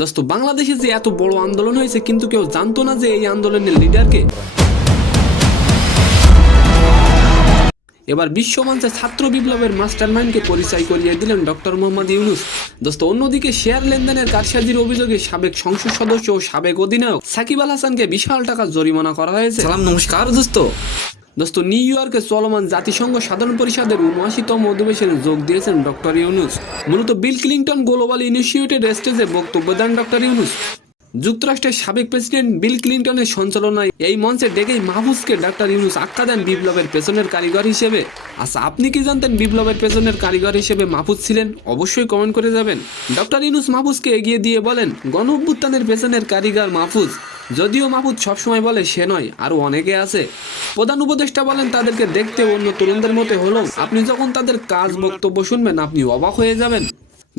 দোস্ত, বাংলাদেশে যে এত বড় আন্দোলন হয়েছে কিন্তু কেউ জানতো না যে এই আন্দোলনের লিডারকে। এবার বিশ্বমঞ্চে ছাত্র বিপ্লবের মাস্টারমাইন্ডকে পরিচয় করিয়ে দিলেন ডক্টর মোহাম্মদ ইউনূস। দোস্ত, অন্যদিকে শেয়ার লেনদেনের কারসাজির অভিযোগে সাবেক সংসদ সদস্য ও সাবেক অধিনায়ক সাকিব আল হাসানকে বিশাল টাকা জরিমানা করা হয়েছে। সালাম, নমস্কার দোস্ত, নিউ ইয়র্কে চলমান জাতিসংঘ সাধারণ পরিষদের ৭৯তম অধিবেশনে যোগ দিয়েছেন ডক্টর ইউনূস। মূলত বিল ক্লিনটন গ্লোবাল ইনিশিয়েটিভ স্টেজে বক্তব্য দেন ডক্টর ইউনূস। যুক্তরাষ্ট্রের সাবেক প্রেসিডেন্ট বিল ক্লিনটনের সঞ্চালনায় এই মঞ্চে ডেকেই মাহফুজকে ডক্টর ইউনূস আখ্যা দেন বিপ্লবের পেছনের কারিগর হিসেবে। আচ্ছা, আপনি কি জানতেন বিপ্লবের পেছনের কারিগর হিসেবে মাহফুজ ছিলেন? অবশ্যই কমেন্ট করে যাবেন। ডক্টর ইউনূস মাহফুজকে এগিয়ে দিয়ে বলেন, গণ অভ্যুত্থানের পেছনের কারিগর মাহফুজ। যদিও মাহফুজ সবসময় বলে সে নয়, আরও অনেকে আছে। প্রধান উপদেষ্টা বলেন, তাদেরকে দেখতে অন্য তরুণদের মতো হলেও আপনি যখন তাদের কাজ বক্তব্য শুনবেন আপনি অবাক হয়ে যাবেন।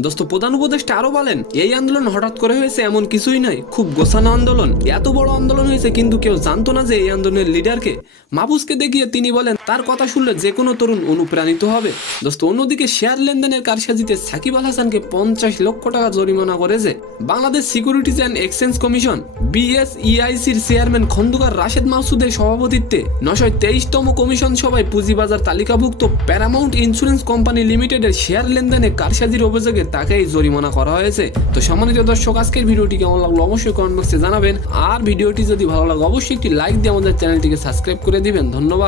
দোস্ত, প্রধান উপদেষ্টা আরো বলেন, এই আন্দোলন হঠাৎ করে হয়েছে এমন কিছুই নয়, খুব গোছানো আন্দোলন। এত বড় আন্দোলন হয়েছে কিন্তু কেউ জানতো না যে এই আন্দোলনের লিডারকে। মাহফুজকে দেখিয়ে তিনি বলেন, তার কথা শুনলে যে কোনো তরুণ অনুপ্রাণিত হবে। দোস্ত, অন্যদিকে শেয়ার লেনদেনের কারসাজিতে সাকিব আল হাসানকে ৫০ লক্ষ টাকা জরিমানা করেছে Bangladesh securities and exchange commission. বিএসইআইসির চেয়ারম্যান খন্দকার রাশেদ মাসুদের সভাপতিত্বে ৯২৩তম কমিশন সভায় পুঁজিবাজার তালিকাভুক্ত প্যারামাউন্ট ইন্স্যুরেন্স কোম্পানি লিমিটেডের শেয়ার লেনদেনে কারসাজির অভিযোগে তাকেই জরিমানা করা হয়েছে। তো সম্মানিত দর্শক, আজকের ভিডিওটি কেমন লাগলো অবশ্যই কমেন্ট বক্সে জানাবেন। আর ভিডিওটি যদি ভালো লাগে অবশ্যই একটি লাইক দিয়ে আমাদের চ্যানেলটিকে সাবস্ক্রাইব করে দিবেন। ধন্যবাদ।